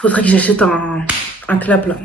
Faudrait que j'achète un clap là.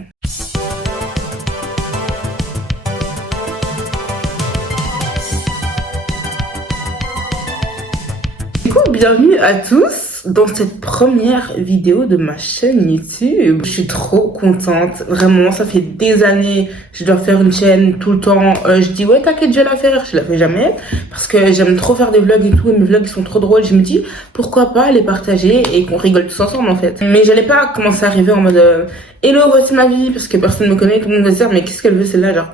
Du coup, bienvenue à tous dans cette première vidéo de ma chaîne YouTube. Je suis trop contente, vraiment, ça fait des années, je dois faire une chaîne tout le temps. Je dis ouais t'inquiète, je vais la faire, je la fais jamais parce que j'aime trop faire des vlogs et tout, et mes vlogs ils sont trop drôles. Je me dis pourquoi pas les partager et qu'on rigole tous ensemble en fait. Mais j'allais pas commencer à arriver en mode hello voici ma vie, parce que personne me connaît, tout le monde va se dire mais qu'est-ce qu'elle veut celle-là genre.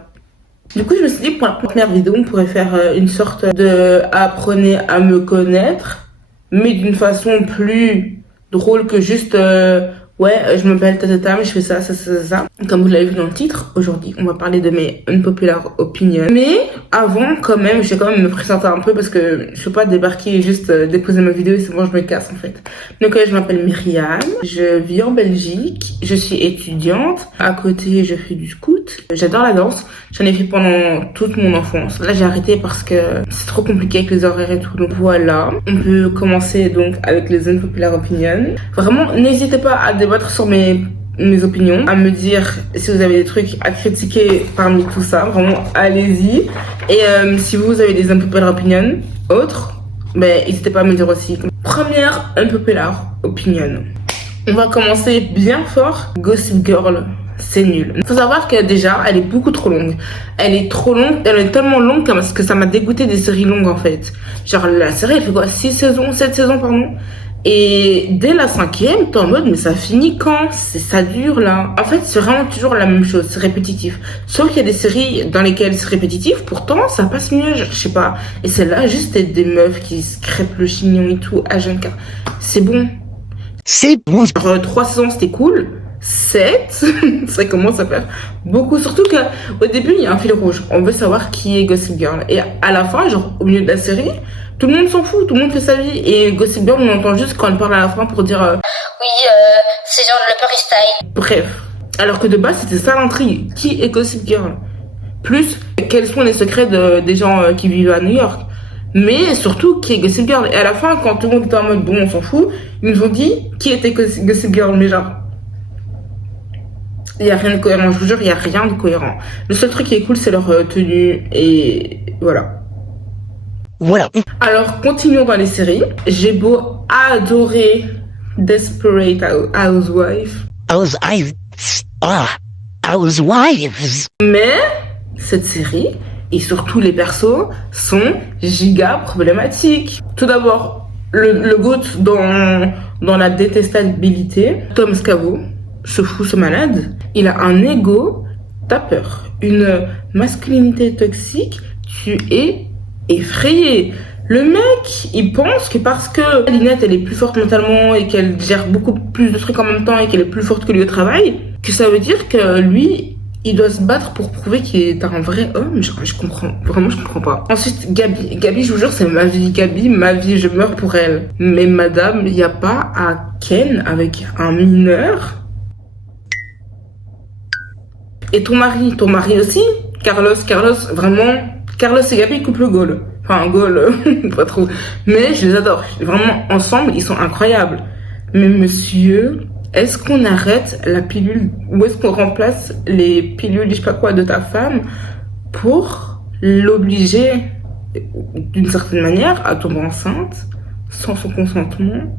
Du coup je me suis dit pour la première vidéo on pourrait faire une sorte de apprenez à me connaître, mais d'une façon plus drôle que juste ouais je m'appelle Tata, mais je fais ça. Comme vous l'avez vu dans le titre, aujourd'hui on va parler de mes unpopular opinions. Mais avant quand même, je vais quand même me présenter un peu parce que je peux pas débarquer et juste déposer ma vidéo et c'est bon je me casse en fait. Donc je m'appelle Myriam, je vis en Belgique, je suis étudiante, à côté je fais du scout, j'adore la danse, j'en ai fait pendant toute mon enfance. Là j'ai arrêté parce que c'est trop compliqué avec les horaires et tout, donc voilà. On peut commencer donc avec les unpopular opinions. Vraiment n'hésitez pas à débattre sur mes opinions, à me dire si vous avez des trucs à critiquer parmi tout ça, vraiment allez-y. Et si vous avez des unpopular opinions autres, ben n'hésitez pas à me dire aussi. Première unpopular opinion, on va commencer bien fort. Gossip Girl, c'est nul. Il faut savoir que déjà elle est beaucoup trop longue. Elle est trop longue, elle est tellement longue que ça m'a dégoûté des séries longues en fait. Genre la série elle fait quoi, 6 saisons, 7 saisons pardon. Et dès la 5e, t'es en mode mais ça finit quand? Ça dure là. En fait c'est vraiment toujours la même chose, c'est répétitif. Sauf qu'il y a des séries dans lesquelles c'est répétitif, pourtant ça passe mieux, je sais pas. Et celle-là, juste des meufs qui se crêpent le chignon et tout, H24. C'est bon. C'est bon. Genre 3 saisons c'était cool. 7, ça commence à faire beaucoup. Surtout qu'au début il y a un fil rouge, on veut savoir qui est Gossip Girl. Et à la fin, genre au milieu de la série, tout le monde s'en fout, tout le monde fait sa vie. Et Gossip Girl, on entend juste quand elle parle à la fin pour dire oui, c'est genre le Paris Style. Bref. Alors que de base, c'était ça l'intrigue. Qui est Gossip Girl? Plus, quels sont les secrets des gens qui vivent à New York? Mais surtout, qui est Gossip Girl? Et à la fin, quand tout le monde était en mode bon, on s'en fout, ils nous ont dit qui était Gossip Girl. Mais genre, il n'y a rien de cohérent, je vous jure, il n'y a rien de cohérent. Le seul truc qui est cool, c'est leur tenue. Et voilà. Voilà. Alors, continuons dans les séries. J'ai beau adorer Desperate Housewives. Housewives. Mais cette série, et surtout les persos, sont giga problématiques. Tout d'abord, le GOAT dans la détestabilité, Tom Scavo, ce fou, ce malade, il a un ego, t'as peur. Une masculinité toxique, tu es effrayé. Le mec, il pense que parce que Linette, elle est plus forte mentalement et qu'elle gère beaucoup plus de trucs en même temps et qu'elle est plus forte que lui au travail, que ça veut dire que lui, il doit se battre pour prouver qu'il est un vrai homme. Je comprends, vraiment je comprends pas. Ensuite, Gabi, je vous jure, c'est ma vie. Gabi, ma vie, je meurs pour elle. Mais madame, il n'y a pas à ken avec un mineur. Et ton mari aussi, Carlos, vraiment, Carlos et Gabi couple goal. Enfin, goal, pas trop. Mais je les adore. Vraiment, ensemble, ils sont incroyables. Mais monsieur, est-ce qu'on arrête la pilule, ou est-ce qu'on remplace les pilules, je sais pas quoi, de ta femme pour l'obliger, d'une certaine manière, à tomber enceinte, sans son consentement?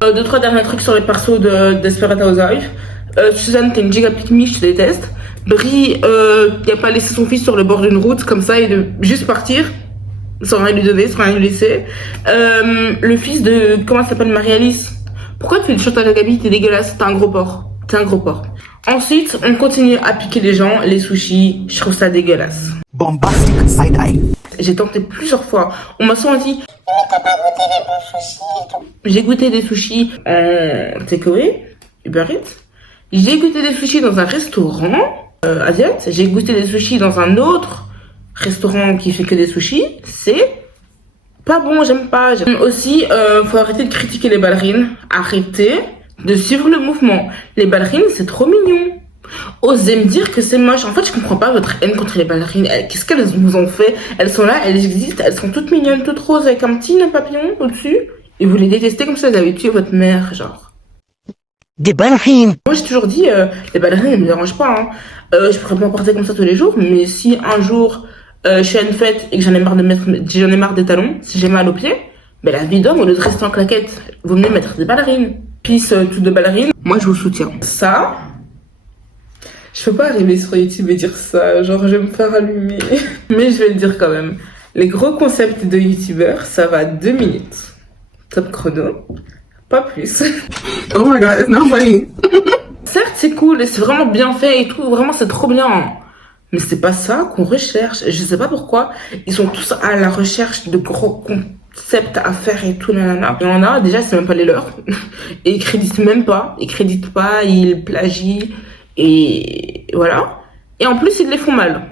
2-3 derniers trucs sur les persos de Desperate Housewives. Suzanne, t'es une giga pick me, je te déteste. Brie, qui a pas laissé son fils sur le bord d'une route comme ça et de juste partir sans rien lui donner, sans rien lui laisser. Le fils de, comment ça s'appelle, Marie-Alice. Pourquoi tu fais le chantage à Gabi? T'es dégueulasse, t'es un gros porc. Ensuite, on continue à piquer les gens, les sushis, je trouve ça dégueulasse. Bombastic side-eye. J'ai tenté plusieurs fois. On m'a souvent dit Mais t'as pas goûté les bons sushis et tout. j'ai goûté des sushis en takeaway, Uber Eats. J'ai goûté des sushis dans un restaurant asiatique. J'ai goûté des sushis dans un autre restaurant qui fait que des sushis. C'est pas bon, j'aime pas. Aussi, faut arrêter de critiquer les ballerines. Arrêtez de suivre le mouvement. Les ballerines, c'est trop mignon. Osez me dire que c'est moche. En fait, je comprends pas votre haine contre les ballerines. Qu'est-ce qu'elles nous ont fait? Elles sont là, elles existent, elles sont toutes mignonnes, toutes roses avec un petit nœud papillon au-dessus. Et vous les détestez comme ça, vous avez tué votre mère, genre. Des ballerines. Moi, j'ai toujours dit, les ballerines, elles me dérangent pas, hein. Je pourrais pas porter comme ça tous les jours, mais si un jour, je suis à une fête et que j'en ai marre des talons, si j'ai mal aux pieds, ben la vie d'homme, au lieu de rester en claquette, vaut mieux mettre des ballerines. Peace, toutes de ballerines. Moi, je vous soutiens. Ça, je peux pas arriver sur YouTube et dire ça, genre, je vais me faire allumer. Mais je vais le dire quand même. Les gros concepts de YouTubeurs, ça va 2 minutes. Top chrono. Pas plus. Oh my god, it's not funny. Certes, c'est cool et c'est vraiment bien fait et tout. Vraiment, c'est trop bien. Mais c'est pas ça qu'on recherche. Je sais pas pourquoi. Ils sont tous à la recherche de gros concepts à faire et tout, nanana. Il y en a, déjà, c'est même pas les leurs. Et ils créditent même pas. Ils créditent pas, ils plagient. Et voilà. Et en plus, ils les font mal.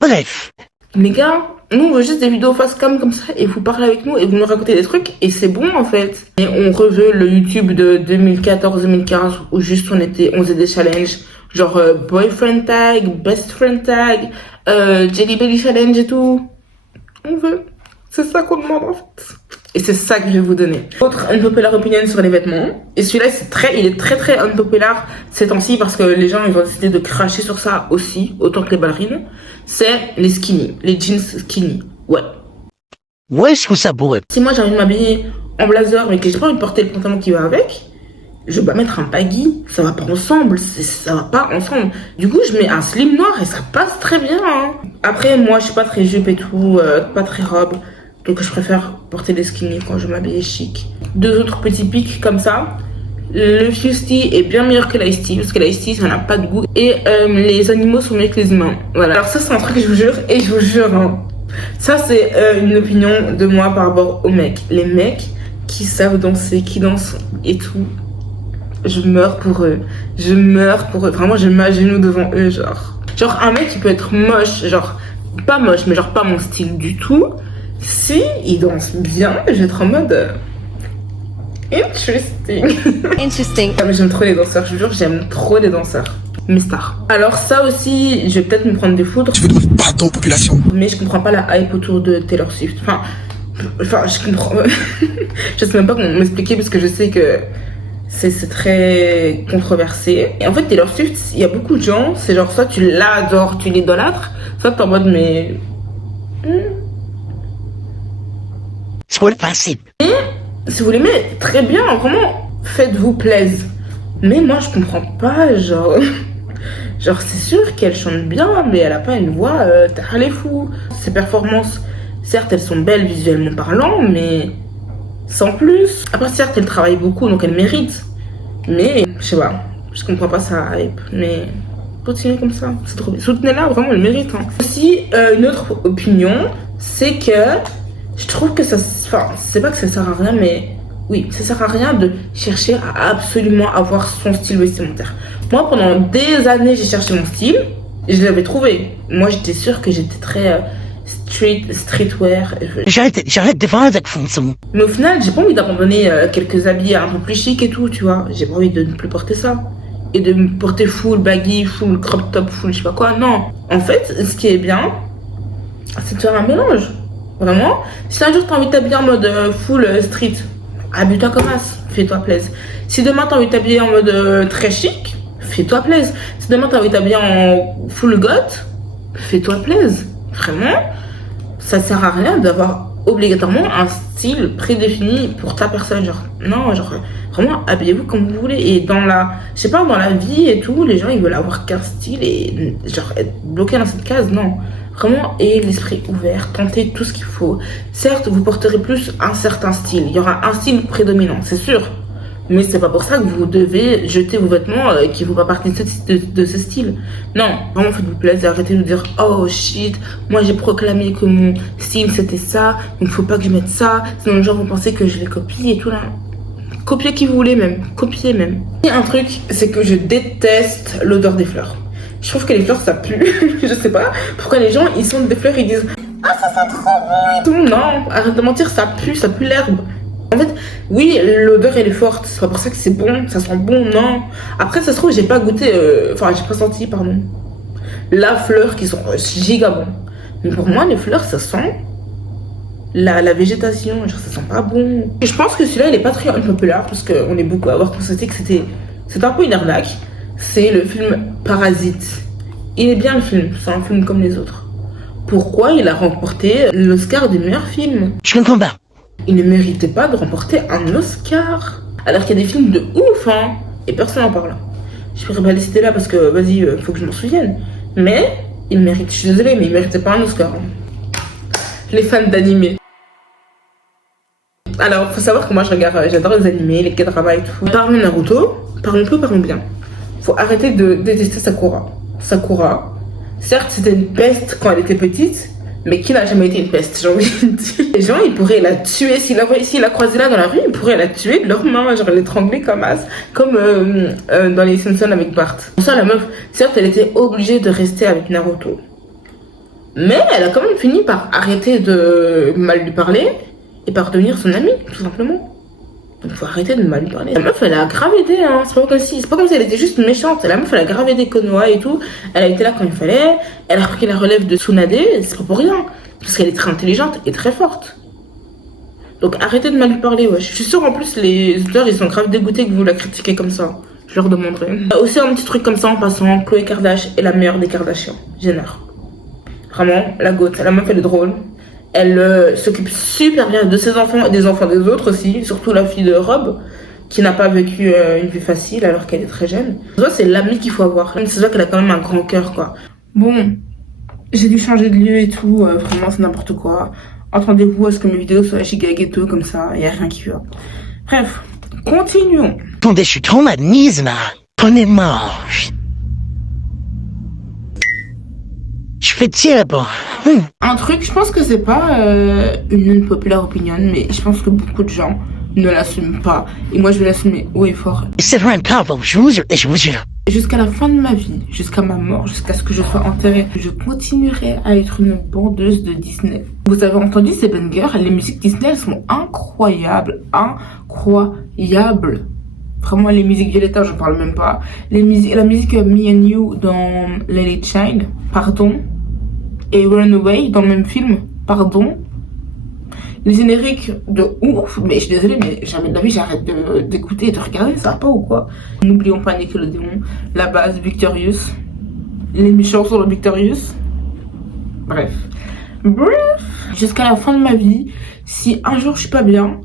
Bref. Les gars, nous on veut juste des vidéos face cam comme ça et vous parlez avec nous et vous nous racontez des trucs et c'est bon en fait. Et on reveut le YouTube de 2014-2015 où juste on faisait des challenges genre boyfriend tag, best friend tag, jelly belly challenge et tout. On veut. C'est ça qu'on demande en fait. Et c'est ça que je vais vous donner. Autre unpopular opinion sur les vêtements. Et celui-là, il est très très unpopular ces temps-ci parce que les gens ils vont décider de cracher sur ça aussi, autant que les ballerines. C'est les skinny, les jeans skinny. Ouais. Ouais, je trouve ça beau. Si moi j'ai envie de m'habiller en blazer mais que j'ai pas envie de porter le pantalon qui va avec, je vais pas mettre un baggy. Ça va pas ensemble. Ça va pas ensemble. Du coup, je mets un slim noir et ça passe très bien. Hein. Après, moi je suis pas très jupe et tout, pas très robe. Donc je préfère porter des skinny quand je m'habille chic. 2 autres petits pics comme ça. Le Fusty est bien meilleur que l'Ice Tea parce que l'Ice Tea ça n'a pas de goût. Et les animaux sont mieux que les humains. Voilà. Alors ça c'est un truc je vous jure et je vous jure. Hein, ça c'est une opinion de moi par rapport aux mecs. Les mecs qui savent danser, qui dansent et tout. Je meurs pour eux. Je meurs pour eux. Vraiment je m'agenouille devant eux genre. Genre un mec qui peut être moche, genre pas moche mais genre pas mon style du tout. Si il danse bien, je vais être en mode interesting. Ah, mais j'aime trop les danseurs, je vous jure, j'aime trop les danseurs. Mes stars. Alors ça aussi, je vais peut-être me prendre des foudres. Tu veux de pardon, population. Mais je comprends pas la hype autour de Taylor Swift. Enfin je comprends. Je sais même pas comment m'expliquer parce que je sais que c'est très controversé. Et en fait, Taylor Swift, il y a beaucoup de gens, c'est genre soit tu l'adores, tu l'idolâtres, soit t'es en mode mais... C'est quoi le principe? Et si vous l'aimez, très bien, vraiment, faites-vous plaisir. Mais moi, je comprends pas, genre... Genre, c'est sûr qu'elle chante bien, mais elle a pas une voix, t'as les fous. Ses performances, certes, elles sont belles visuellement parlant, mais sans plus. Après, certes, elle travaille beaucoup, donc elle mérite. Mais, je sais pas, je comprends pas sa hype, mais... Continuez comme ça, c'est trop bien. Soutenez-la, vraiment, elle mérite. Hein. Aussi, une autre opinion, c'est que... Je trouve que ça... Enfin, c'est pas que ça sert à rien, mais... Oui, ça sert à rien de chercher à absolument avoir son style vestimentaire. Moi, pendant des années, j'ai cherché mon style. Et je l'avais trouvé. Moi, j'étais sûre que j'étais très streetwear. J'arrête de vendre avec Fonson. Mais au final, j'ai pas envie d'abandonner quelques habits un peu plus chic et tout, tu vois. J'ai pas envie de ne plus porter ça. Et de me porter full baggy, full crop top, full je sais pas quoi. Non. En fait, ce qui est bien, c'est de faire un mélange. Vraiment, si un jour t'as envie de t'habiller en mode full street, habille-toi comme as, fais-toi plaisir. Si demain t'as envie de t'habiller en mode très chic, fais-toi plaisir. Si demain t'as envie de t'habiller en full goth, fais-toi plaisir. Vraiment, ça sert à rien d'avoir obligatoirement un style prédéfini pour ta personne. Genre, non, genre, vraiment, habillez-vous comme vous voulez. Et dans la, je sais pas, dans la vie et tout, les gens ils veulent avoir qu'un style et genre être bloqué dans cette case, non. Vraiment, ayez l'esprit ouvert, tentez tout ce qu'il faut. Certes, vous porterez plus un certain style. Il y aura un style prédominant, c'est sûr. Mais c'est pas pour ça que vous devez jeter vos vêtements qui ne font pas partie de ce style. Non, vraiment faites-vous plaisir. Arrêtez de vous dire oh shit, moi j'ai proclamé que mon style c'était ça, donc faut pas que je mette ça. Sinon les gens vont penser que je les copie et tout là. Copiez qui vous voulez même, copiez même. Et un truc, c'est que je déteste l'odeur des fleurs. Je trouve que les fleurs ça pue. Je sais pas pourquoi les gens ils sentent des fleurs et ils disent Ah, ça sent trop bon. non, arrête de mentir, ça pue l'herbe. En fait, oui, l'odeur elle est forte, c'est pas pour ça que c'est bon, ça sent bon, non. Après, ça se trouve, j'ai pas goûté, enfin, j'ai pas senti, pardon, la fleur qui sont giga bon. Mais pour moi, les fleurs, ça sent la végétation, genre ça sent pas bon. Et je pense que celui-là il est pas très populaire parce qu'on est beaucoup à avoir constaté que c'était un peu une arnaque. C'est le film Parasite. Il est bien le film, c'est un film comme les autres. Pourquoi il a remporté l'Oscar du meilleur film? Je comprends pas. Il ne méritait pas de remporter un Oscar. Alors qu'il y a des films de ouf, hein, et personne n'en parle. Je pourrais pas les citer là parce que, vas-y, faut que je m'en souvienne. Mais, il mérite, je suis désolée, mais il méritait pas un Oscar. Les fans d'animé. Alors, faut savoir que moi, j'adore les animés, les K-dramas et tout. Parlons Naruto, parlons peu, parlons bien. Faut arrêter de détester Sakura. Sakura, certes, c'était une peste quand elle était petite, mais qui n'a jamais été une peste, j'ai envie de dire. Les gens, ils pourraient la tuer, s'il la croisait là dans la rue, ils pourraient la tuer de leurs mains, genre l'étrangler comme as, comme dans les Simpsons avec Bart. Pour ça, la meuf, certes, elle était obligée de rester avec Naruto. Mais elle a quand même fini par arrêter de mal lui parler et par devenir son amie, tout simplement. Donc faut arrêter de mal lui parler. La meuf elle a grave aidé, hein. C'est pas comme si elle était juste méchante. La meuf elle a grave aidé Konoha et tout. Elle a été là quand il fallait. Elle a pris la relève de Tsunade. C'est pas pour rien. Parce qu'elle est très intelligente et très forte. Donc arrêtez de mal lui parler, ouais. Je suis sûre en plus les auteurs ils sont grave dégoûtés que vous la critiquez comme ça. Je leur demanderai. Aussi un petit truc comme ça en passant. Khloé Kardashian est la meilleure des Kardashians. Jenner. Vraiment, la goth. La meuf elle est drôle. Elle s'occupe super bien de ses enfants et des enfants des autres aussi, surtout la fille de Rob, qui n'a pas vécu une vie facile alors qu'elle est très jeune. Ça, c'est l'amie qu'il faut avoir. C'est vrai qu'elle a quand même un grand cœur, quoi. Bon, j'ai dû changer de lieu et tout, vraiment c'est n'importe quoi. Attendez-vous à ce que mes vidéos soient giga ghetto comme ça, il n'y a rien qui va. Bref, continuons. Attendez, je suis trop mise là. Prenez-moi. Je fais tirer bon. Un truc, je pense que c'est pas une populaire opinion, mais je pense que beaucoup de gens ne l'assument pas. Et moi, je vais l'assumer haut et fort. C'est vrai, pardon, je vous jure. Jusqu'à la fin de ma vie, jusqu'à ma mort, jusqu'à ce que je sois enterrée, je continuerai à être une bandeuse de Disney. Vous avez entendu ces bangers, les musiques Disney, elles sont incroyables, incroyables. Vraiment, les musiques Violetta, je parle même pas. La musique Me and You dans Let It Shine, pardon. Et Runaway dans le même film, pardon. Les génériques de ouf, mais je suis désolée, mais jamais de la vie j'arrête d'écouter et de regarder, ça va pas ou quoi? N'oublions pas Nickelodeon, la base, Victorious, les méchants sur le Victorious. Bref. Jusqu'à la fin de ma vie, si un jour je suis pas bien,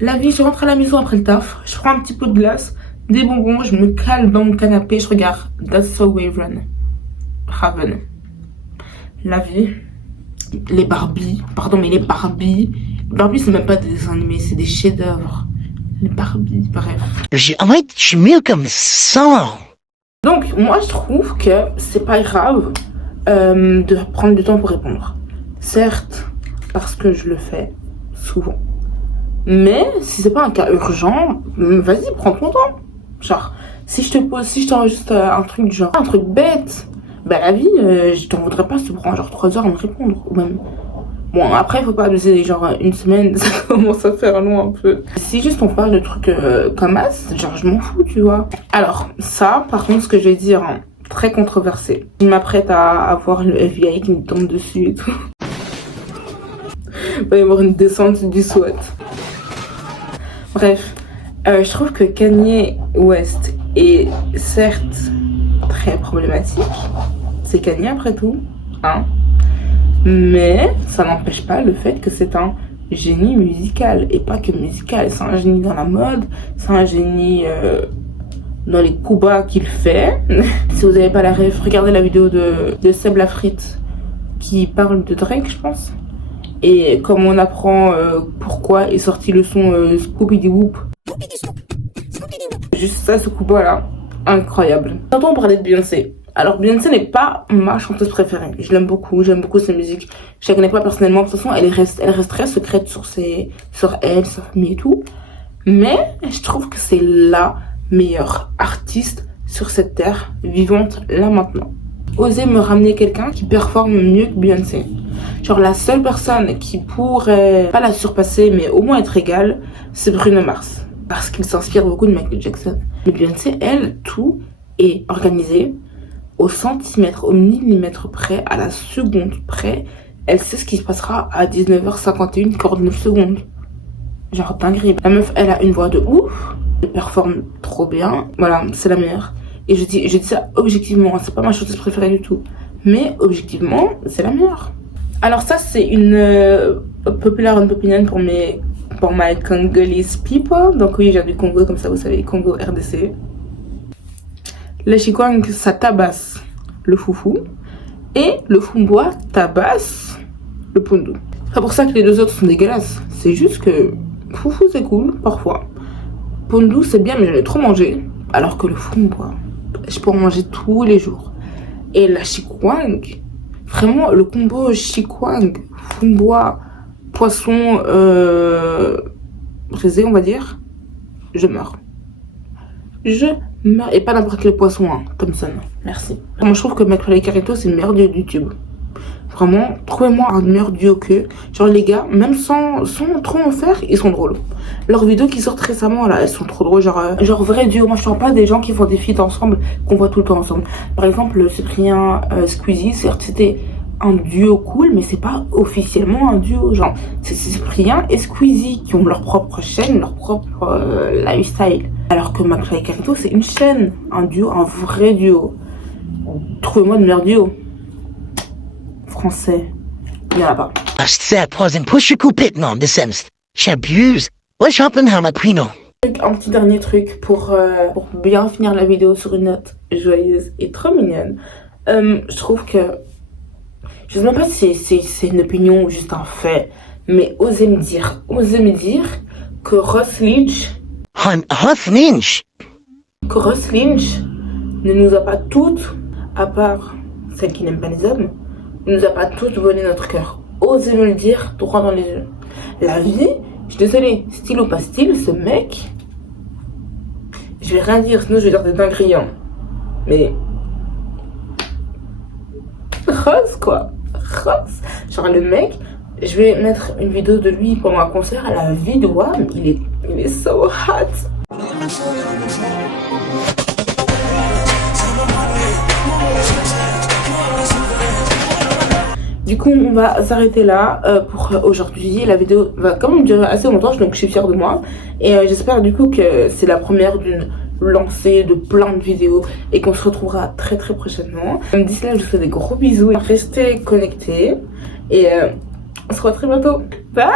la vie, je rentre à la maison après le taf, je prends un petit pot de glace, des bonbons, je me cale dans mon canapé, je regarde That's So Raven. La vie. Les Barbie, pardon, mais les Barbie c'est même pas des dessins animés, c'est des chefs-d'œuvre. Les Barbie, bref. En fait, je suis mieux comme ça. Donc, moi, je trouve que c'est pas grave de prendre du temps pour répondre. Certes, parce que je le fais souvent. Mais si c'est pas un cas urgent, vas-y, prends ton temps. Genre, si je t'enregistre un truc genre, un truc bête, bah la vie, je t'en voudrais pas si tu prends genre 3 heures à me répondre. Ou même. Bon, après, faut pas abuser, genre une semaine, ça commence à faire long un peu. Si juste on parle de trucs comme as, genre je m'en fous, tu vois. Alors, ça, par contre, ce que je vais dire, hein, très controversé. Je m'apprête à avoir le FBI qui me tombe dessus et tout. Il va y avoir une descente du SWAT. Bref, je trouve que Kanye West est certes très problématique. C'est Kanye après tout, hein. Mais ça n'empêche pas le fait que c'est un génie musical. Et pas que musical, c'est un génie dans la mode, c'est un génie dans les coups bas qu'il fait. Si vous n'avez pas la ref, regardez la vidéo de Seb Lafrite qui parle de Drake, je pense. Et comme on apprend pourquoi est sorti le son Scooby-Doo. Juste ça, ce coup bas là, incroyable. Tantôt on parlait de Beyoncé. Alors Beyoncé n'est pas ma chanteuse préférée. Je l'aime beaucoup, j'aime beaucoup ses musiques. Je la connais pas personnellement, de toute façon elle reste très secrète sur elle, sa famille et tout. Mais je trouve que c'est la meilleure artiste sur cette terre vivante là maintenant. Osez me ramener quelqu'un qui performe mieux que Beyoncé. Genre la seule personne qui pourrait pas la surpasser mais au moins être égale, c'est Bruno Mars. Parce qu'il s'inspire beaucoup de Michael Jackson. Mais Beyoncé, elle, tout est organisé au centimètre, au millimètre près, à la seconde près. elle sait ce qui se passera à 19h51, 49 secondes. Genre dinguerie. La meuf, elle a une voix de ouf. Elle performe trop bien. Voilà, c'est la meilleure. Et je dis ça objectivement. C'est pas ma chanteuse préférée du tout. Mais objectivement, c'est la meilleure. Alors ça, c'est une popular opinion pour my Congolese people. Donc oui, j'ai du Congo, comme ça vous savez, Congo, RDC. Le Chikwang, ça tabasse le foufou. Et le Fumbwa tabasse le Pondu. C'est pas pour ça que les deux autres sont dégueulasses. C'est juste que foufou c'est cool, parfois. Pondu c'est bien, mais j'en ai trop mangé. Alors que le Fumbwa, je peux en manger tous les jours. Et la Chikwang, vraiment le combo Chikwang, Fumbwa, poisson brisé, on va dire, je meurs. Je meurs. Et pas n'importe quel poisson, hein. Thompson. Merci. Moi, je trouve que McFly et Carito, c'est le meilleur duo de YouTube. Vraiment, trouvez-moi un meilleur duo que. Genre, les gars, même sans trop en faire, ils sont drôles. Leurs vidéos qui sortent récemment, là, elles sont trop drôles. Genre vrai duo. Moi, je parle pas des gens qui font des feats ensemble, qu'on voit tout le temps ensemble. Par exemple, Cyprien Squeezie, certes, c'était un duo cool, mais c'est pas officiellement un duo. Genre, c'est Cyprien et Squeezie qui ont leur propre chaîne, leur propre lifestyle. Alors que McFly et Carito, c'est une chaîne, un duo, un vrai duo. Trouvez-moi le meilleur duo français. Il n'y en a pas. Asta pause push kupit non de sämst. J'abuse. What's happened à ma prino? Un petit dernier truc pour bien finir la vidéo sur une note joyeuse et trop mignonne. Je trouve que, je sais même pas si c'est une opinion ou juste un fait, mais osez me dire que Ross Lynch ne nous a pas toutes, à part celle qui n'aime pas les hommes, ne nous a pas toutes volé notre cœur. Osez me le dire droit dans les yeux. La vie, je suis désolée, style ou pas style, ce mec, je vais rien dire, sinon je vais dire des dingueries, hein. Mais Ross quoi, Ross, genre le mec, je vais mettre une vidéo de lui pendant un concert à la vie de Wham, il est so hot. Du coup, on va s'arrêter là pour aujourd'hui. La vidéo va quand même durer assez longtemps, donc je suis fière de moi. Et j'espère du coup que c'est la première d'une lancée de plein de vidéos et qu'on se retrouvera très très prochainement. D'ici là, je vous fais des gros bisous. Restez connectés et on se revoit très bientôt. Bye!